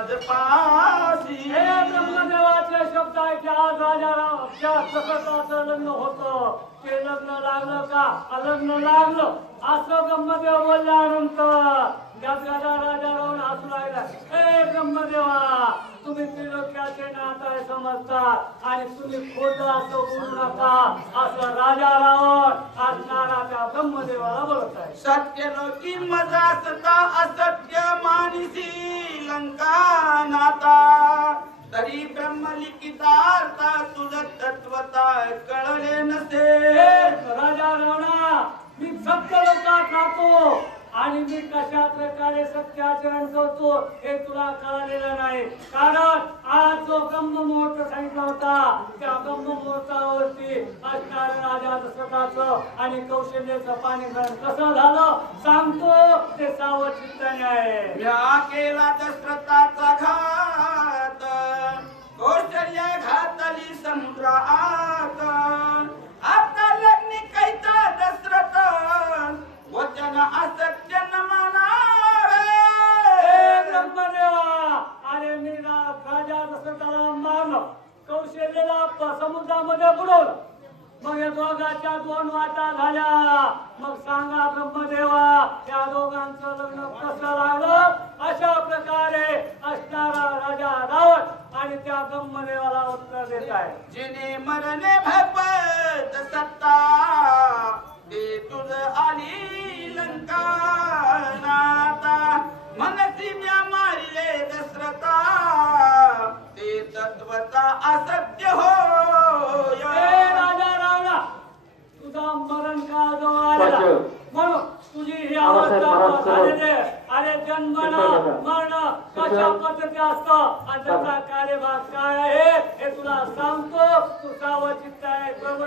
मजपासी हे ब्रह्मदेवाचे शब्द ऐकले आज राजाच्या प्रकटाचं लग्न होतं ते लग्न लागलं का लग्न लागलं असं ब्रह्मदेव बोलल्यानंतर गदगदा राजा राहून हसू लागला हे ब्रह्मदेवा तुम्ही त्रिलोक्याचे नाथ आहे समजता आणि तुम्ही खोटं असं बोलू नका असं राजा रावण असणारा त्या ब्रह्मदेवाला बोलत आहे सत्यलोकी मजा असता असत्य मानसी लंका नाता तरी ब्रह्मलिखितार्था तुझं तत्वता कळले नसे राजा रावणा मी सत्य लोकात राहतो आणि मी कशा प्रकारे सत्याचरण करतो हे तुला कळलेलं नाही कारण आज जो ब्रह्ममुहूर्त सांगितला होता त्या ब्रह्ममुहूर्तावरती असणाऱ्या राजा दशरथाचं आणि कौशल्याचं पाणीग्रहण कसं झालं सांगतो ते सावध चिंतन आहे या केला दशरथाचा घात कौशल्य घातली समुद्रात आता लग्नी कैचा दशरथ वचन असत्य न मानावे ब्रह्मदेवा अरे मी राजा दशरथाला मारलं कौशल्याला समुद्रामध्ये बुडवलं मग या दोघांच्या दोन वाटा झाल्या मग सांगा ब्रह्मदेवा त्या दोघांचं लग्न कसं लागलं अशा प्रकारे असणारा राजा रावण आणि त्या ब्रह्मदेवाला उत्तर देत आहे जिने मरणे भपत सत्ता ते तुझ आली लंका नाता मनसी म्या मारिले दशरथा ते तत्वता असत्य होय राजा रावणा तुझा मरण काळ जवळ आलेला म्हणून तुझी ही अवस्था झालेली अरे जन्मन मरण कशा पद्धती असतं आणि त्याचा कार्यभाग काय आहे हे तुला सांगतो तू सावध चित्त आहे प्रभू